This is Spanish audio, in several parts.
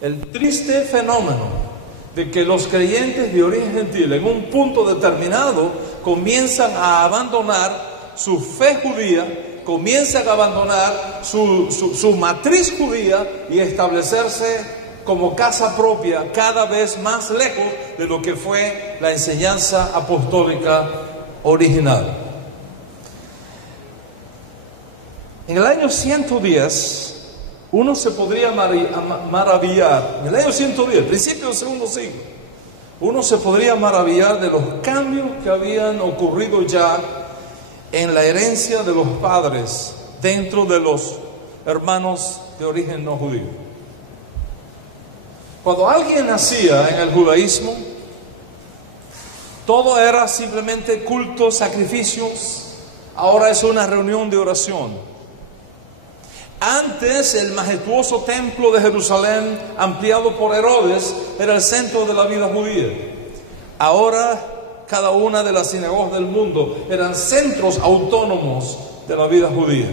el triste fenómeno de que los creyentes de origen gentil en un punto determinado comienzan a abandonar su fe judía, comienzan a abandonar su matriz judía y establecerse como casa propia, cada vez más lejos de lo que fue la enseñanza apostólica original. En el año 110, uno se podría maravillar, en el año 110, principio del segundo siglo, uno se podría maravillar de los cambios que habían ocurrido ya en la herencia de los padres dentro de los hermanos de origen no judío. Cuando alguien nacía en el judaísmo, todo era simplemente cultos, sacrificios. Ahora es una reunión de oración. Antes, el majestuoso templo de Jerusalén, ampliado por Herodes, era el centro de la vida judía. Ahora, cada una de las sinagogas del mundo eran centros autónomos de la vida judía.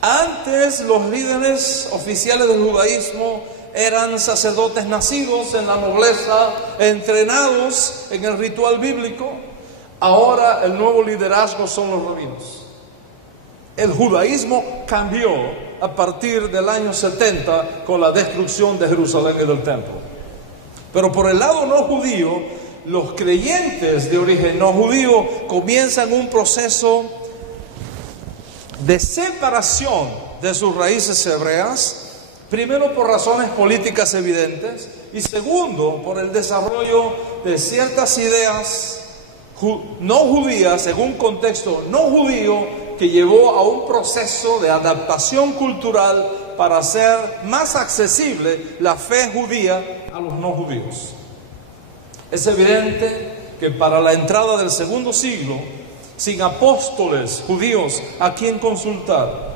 Antes, los líderes oficiales del judaísmo eran sacerdotes nacidos en la nobleza, entrenados en el ritual bíblico. Ahora, el nuevo liderazgo son los rabinos. El judaísmo cambió a partir del año 70 con la destrucción de Jerusalén y del templo. Pero por el lado no judío, los creyentes de origen no judío comienzan un proceso de separación de sus raíces hebreas, primero por razones políticas evidentes y segundo por el desarrollo de ciertas ideas no judías en un contexto no judío que llevó a un proceso de adaptación cultural para hacer más accesible la fe judía a los no judíos. Es evidente que para la entrada del segundo siglo, sin apóstoles judíos a quien consultar,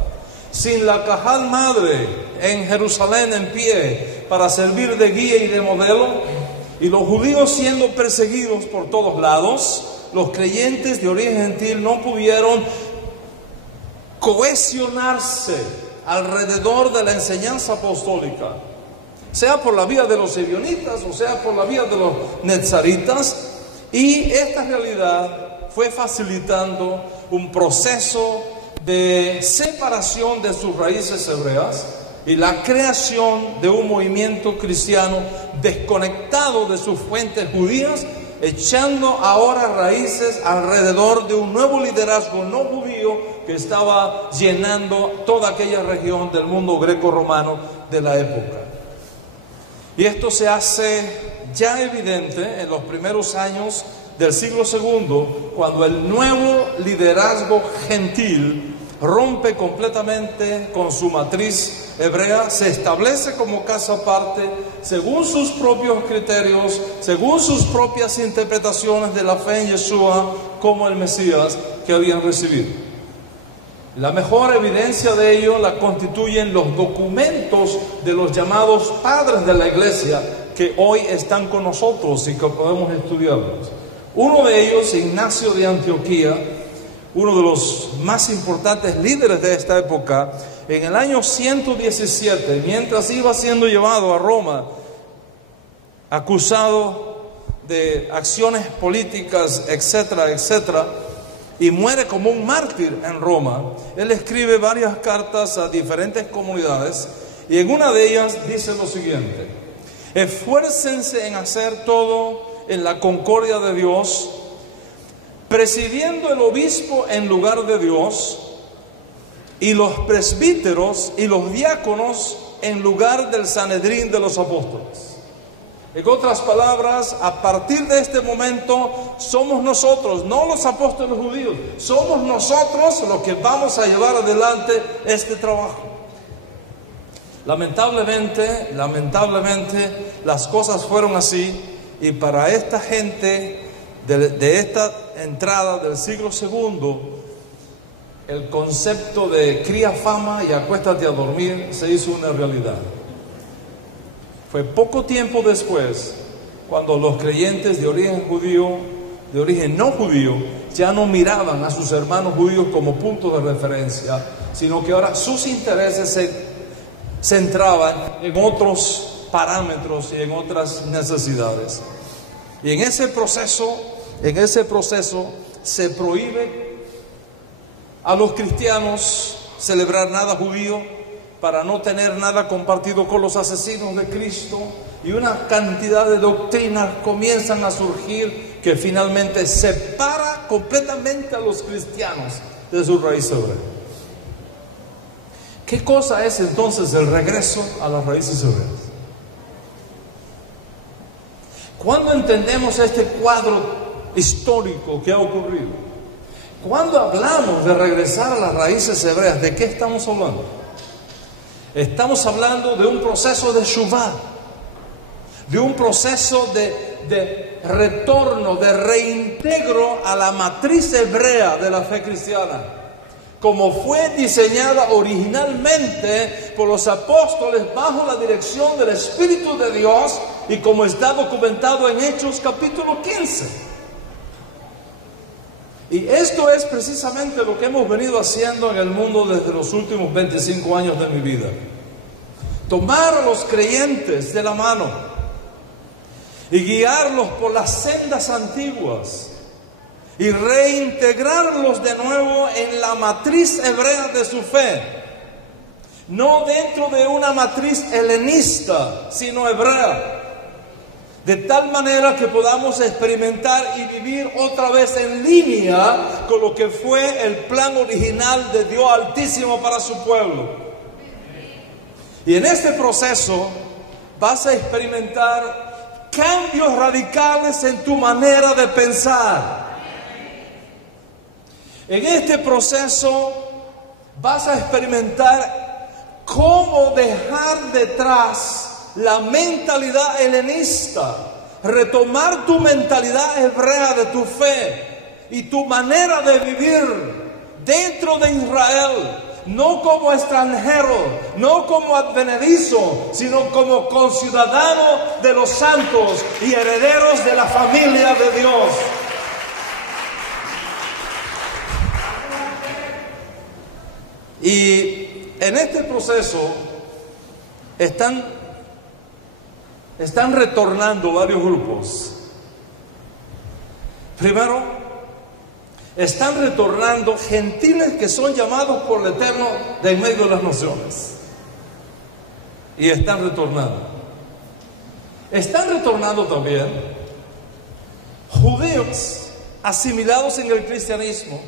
sin la Cajal Madre en Jerusalén en pie para servir de guía y de modelo, y los judíos siendo perseguidos por todos lados, los creyentes de origen gentil no pudieron cohesionarse alrededor de la enseñanza apostólica, sea por la vía de los ebionitas o sea por la vía de los netzaritas, y esta realidad fue facilitando un proceso de separación de sus raíces hebreas y la creación de un movimiento cristiano desconectado de sus fuentes judías, echando ahora raíces alrededor de un nuevo liderazgo no judío que estaba llenando toda aquella región del mundo greco-romano de la época. Y esto se hace ya evidente en los primeros años del siglo II, cuando el nuevo liderazgo gentil rompe completamente con su matriz hebrea, se establece como casa aparte, según sus propios criterios, según sus propias interpretaciones de la fe en Yeshua como el Mesías que habían recibido. La mejor evidencia de ello la constituyen los documentos de los llamados padres de la iglesia que hoy están con nosotros y que podemos estudiarlos. Uno de ellos, Ignacio de Antioquía, uno de los más importantes líderes de esta época, en el año 117, mientras iba siendo llevado a Roma, acusado de acciones políticas, etcétera, etcétera, y muere como un mártir en Roma, él escribe varias cartas a diferentes comunidades, y en una de ellas dice lo siguiente: esfuércense en hacer todo en la concordia de Dios, presidiendo el obispo en lugar de Dios, y los presbíteros y los diáconos en lugar del Sanedrín de los apóstoles. En otras palabras, a partir de este momento somos nosotros, no los apóstoles judíos, somos nosotros los que vamos a llevar adelante este trabajo. Lamentablemente, las cosas fueron así, y para esta gente de esta entrada del siglo II, el concepto de cría fama y acuéstate a dormir se hizo una realidad. Fue poco tiempo después cuando los creyentes de origen judío, de origen no judío, ya no miraban a sus hermanos judíos como punto de referencia, sino que ahora sus intereses se centraba en otros parámetros y en otras necesidades. Y en ese proceso se prohíbe a los cristianos celebrar nada judío para no tener nada compartido con los asesinos de Cristo, y una cantidad de doctrinas comienzan a surgir que finalmente separa completamente a los cristianos de su raíz hebrea. ¿Qué cosa es entonces el regreso a las raíces hebreas? ¿Cuándo entendemos este cuadro histórico que ha ocurrido? Cuando hablamos de regresar a las raíces hebreas, ¿de qué estamos hablando? Estamos hablando de un proceso de Shuvah, de un proceso de retorno, de reintegro a la matriz hebrea de la fe cristiana, como fue diseñada originalmente por los apóstoles bajo la dirección del Espíritu de Dios y como está documentado en Hechos capítulo 15. Y esto es precisamente lo que hemos venido haciendo en el mundo desde los últimos 25 años de mi vida. Tomar a los creyentes de la mano y guiarlos por las sendas antiguas y reintegrarlos de nuevo en la matriz hebrea de su fe, no dentro de una matriz helenista, sino hebrea, de tal manera que podamos experimentar y vivir otra vez en línea con lo que fue el plan original de Dios Altísimo para su pueblo. Y en este proceso vas a experimentar cambios radicales en tu manera de pensar. En este proceso vas a experimentar cómo dejar detrás la mentalidad helenista, retomar tu mentalidad hebrea de tu fe y tu manera de vivir dentro de Israel, no como extranjero, no como advenedizo, sino como conciudadano de los santos y herederos de la familia de Dios. Y en este proceso están retornando varios grupos. Primero, están retornando gentiles que son llamados por el Eterno de en medio de las naciones. Y están retornando. Están retornando también judíos asimilados en el cristianismo,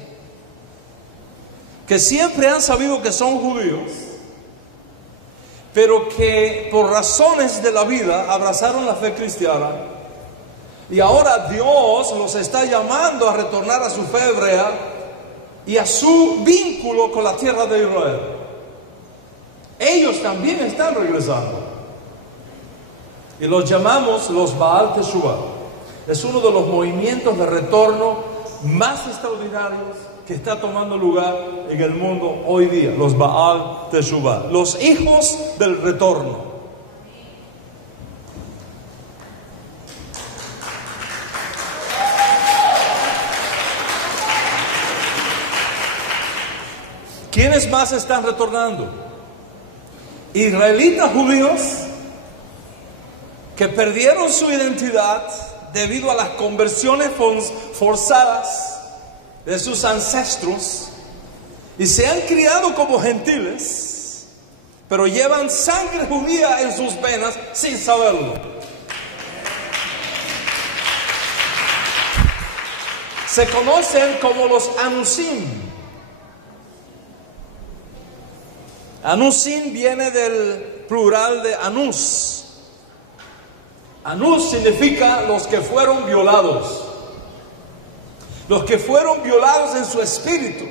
que siempre han sabido que son judíos, pero que por razones de la vida abrazaron la fe cristiana. Y ahora Dios los está llamando a retornar a su fe hebrea y a su vínculo con la tierra de Israel. Ellos también están regresando. Y los llamamos los Baal Teshuvah. Es uno de los movimientos de retorno más extraordinarios que está tomando lugar en el mundo hoy día. Los Baal Teshuvah, los hijos del retorno. ¿Quiénes más están retornando? Israelitas judíos que perdieron su identidad debido a las conversiones forzadas de sus ancestros y se han criado como gentiles, pero llevan sangre judía en sus venas sin saberlo. Se conocen como los Anusim. Anusim viene del plural de Anus. Anus significa los que fueron violados. Los que fueron violados en su espíritu.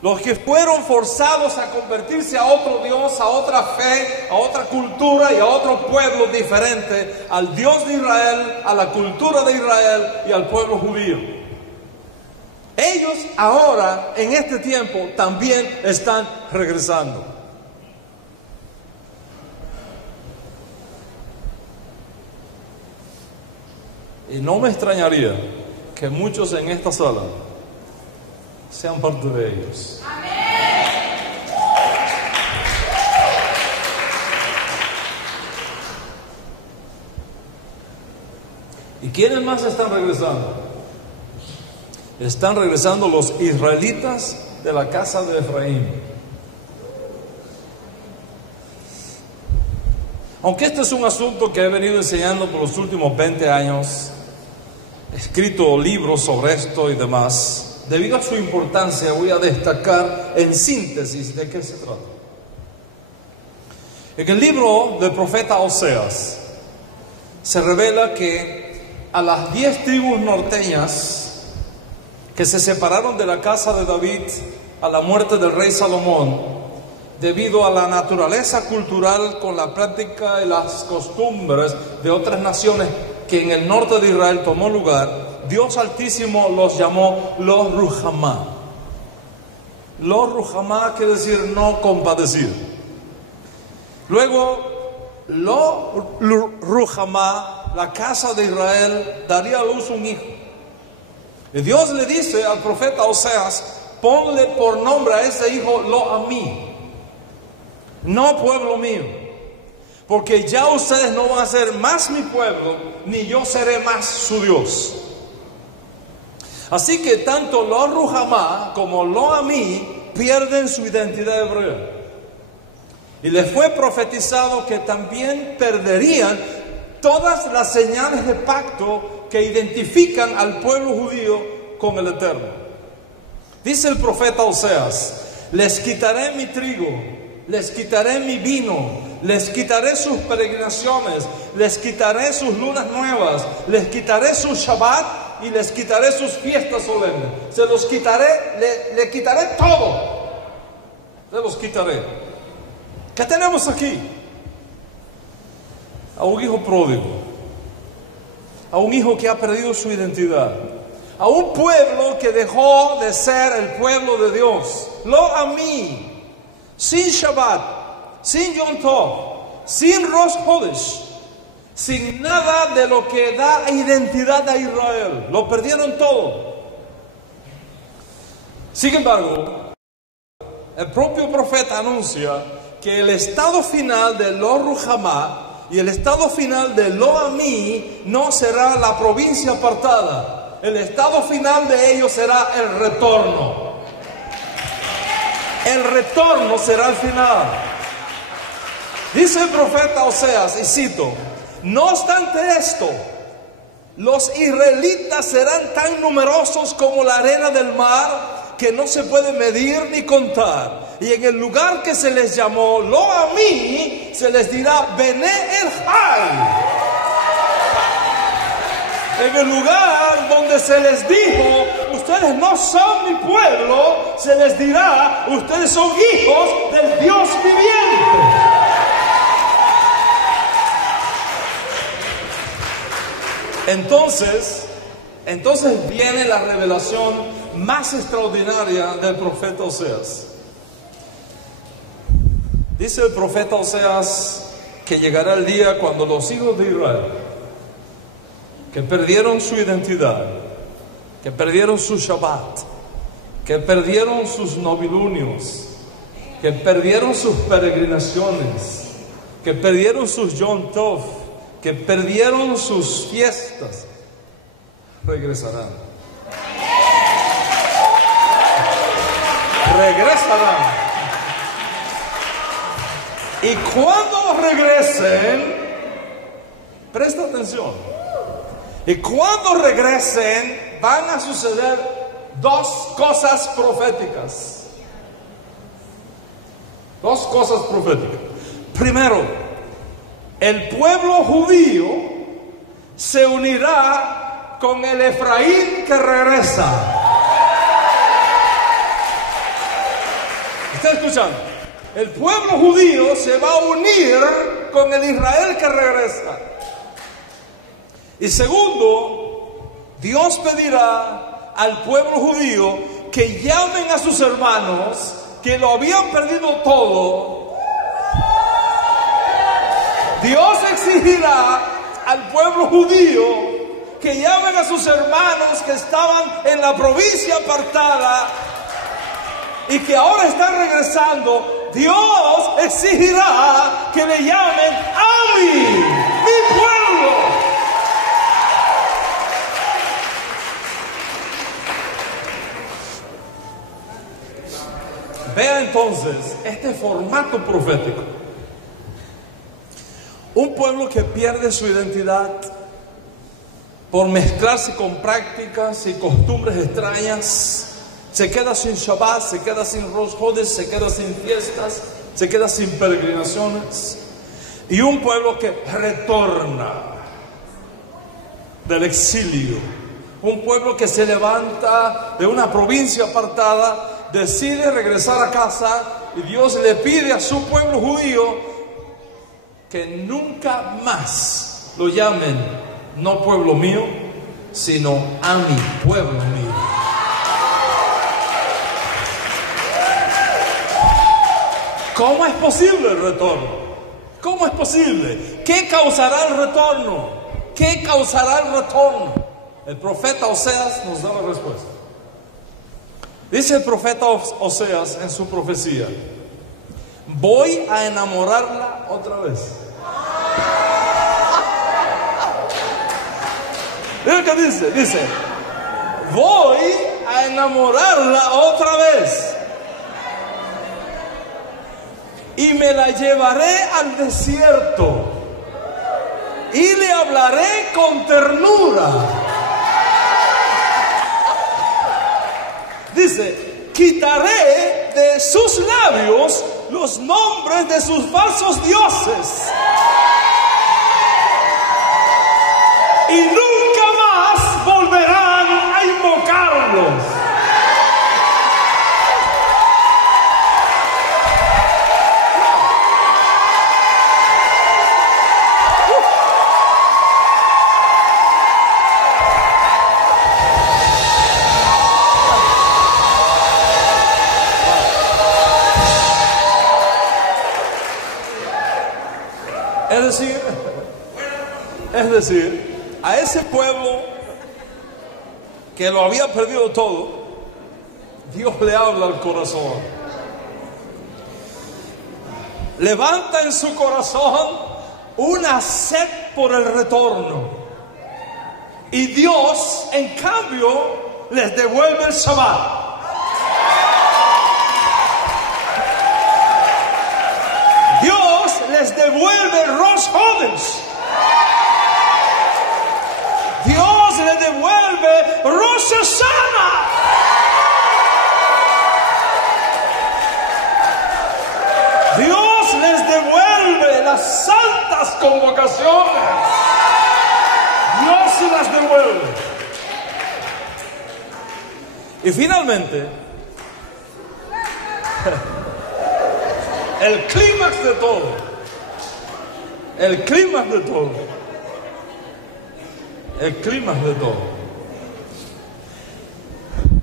Los que fueron forzados a convertirse a otro Dios, a otra fe, a otra cultura y a otro pueblo diferente al Dios de Israel, a la cultura de Israel y al pueblo judío. Ellos ahora, en este tiempo, también están regresando. Y no me extrañaría que muchos en esta sala sean parte de ellos. ¿Y quiénes más están regresando? Están regresando los israelitas de la casa de Efraín. Aunque este es un asunto que he venido enseñando por los últimos 20 años, he escrito libros sobre esto y demás, debido a su importancia voy a destacar en síntesis de qué se trata. En el libro del profeta Oseas se revela que a las 10 tribus norteñas que se separaron de la casa de David a la muerte del rey Salomón, debido a la naturaleza cultural con la práctica y las costumbres de otras naciones que en el norte de Israel tomó lugar, Dios Altísimo los llamó los Ruhamá. Los Ruhamá quiere decir no compadecido. Luego, los Ruhamá, la casa de Israel, daría a luz un hijo. Y Dios le dice al profeta Oseas, ponle por nombre a ese hijo Lo-Amí. No pueblo mío, porque ya ustedes no van a ser más mi pueblo, ni yo seré más su Dios. Así que tanto los Ruhamá como Lo-Amí pierden su identidad hebrea. Y les fue profetizado que también perderían todas las señales de pacto que identifican al pueblo judío con el Eterno. Dice el profeta Oseas, les quitaré mi trigo, les quitaré mi vino, les quitaré sus peregrinaciones, les quitaré sus lunas nuevas, les quitaré su Shabbat y les quitaré sus fiestas solemnes. Se los quitaré, le quitaré todo. Se los quitaré. ¿Qué tenemos aquí? A un hijo pródigo, a un hijo que ha perdido su identidad, a un pueblo que dejó de ser el pueblo de Dios. Lo-Amí. Sin Shabbat, sin Yom Tov, sin Rosh Hodesh, sin nada de lo que da identidad a Israel. Lo perdieron todo. Sin embargo, el propio profeta anuncia que el estado final de los Ruhamá y el estado final de Lo-Amí no será la provincia apartada. El estado final de ellos será el retorno. El retorno será el final. Dice el profeta Oseas, y cito, no obstante esto, los israelitas serán tan numerosos como la arena del mar, que no se puede medir ni contar. Y en el lugar que se les llamó Lo-Amí, se les dirá Bené el-Jai. En el lugar donde se les dijo, ustedes no son mi pueblo, se les dirá, ustedes son hijos del Dios viviente. Entonces viene la revelación más extraordinaria del profeta Oseas. Dice el profeta Oseas que llegará el día cuando los hijos de Israel, que perdieron su identidad, que perdieron su Shabbat, que perdieron sus novilunios, que perdieron sus peregrinaciones, que perdieron sus Yom Tov, que perdieron sus fiestas, regresarán. Regresarán. Y cuando regresen, presta atención. Y cuando regresen, van a suceder dos cosas proféticas. Dos cosas proféticas. Primero, el pueblo judío se unirá con el Efraín que regresa. ¿Está escuchando? El pueblo judío se va a unir con el Israel que regresa. Y segundo, Dios pedirá al pueblo judío que llamen a sus hermanos que lo habían perdido todo. Dios exigirá al pueblo judío que llamen a sus hermanos que estaban en la provincia apartada y que ahora están regresando. Dios exigirá que le llamen a mi pueblo. entonces este formato profético. Un pueblo que pierde su identidad por mezclarse con prácticas y costumbres extrañas, se queda sin Shabbat, se queda sin Rosh Hodesh, se queda sin fiestas, se queda sin peregrinaciones. Y un pueblo que retorna del exilio, un pueblo que se levanta de una provincia apartada, decide regresar a casa, y Dios le pide a su pueblo judío que nunca más lo llamen no pueblo mío, sino a mi pueblo mío. ¿Cómo es posible el retorno? ¿Cómo es posible? ¿Qué causará el retorno? ¿Qué causará el retorno? El profeta Oseas nos da la respuesta. Dice el profeta Oseas en su profecía: voy a enamorarla otra vez. Mira qué dice, dice: voy a enamorarla otra vez y me la llevaré al desierto y le hablaré con ternura. Dice: quitaré de sus labios los nombres de sus falsos dioses y nunca más volverán a invocarlos. Es decir, a ese pueblo que lo había perdido todo, Dios le habla al corazón. Levanta en su corazón una sed por el retorno. Y Dios, en cambio, les devuelve el Shabbat. Dios les devuelve el Rosh Hodesh. Dios le devuelve Rosh Hashanah. Dios les devuelve las santas convocaciones. Dios se las devuelve. Y finalmente, el clímax de todo, el clímax de todo, el clímax de todo.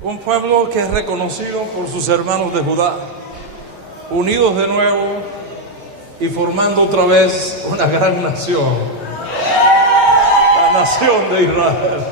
Un pueblo que es reconocido por sus hermanos de Judá, unidos de nuevo y formando otra vez una gran nación, la nación de Israel.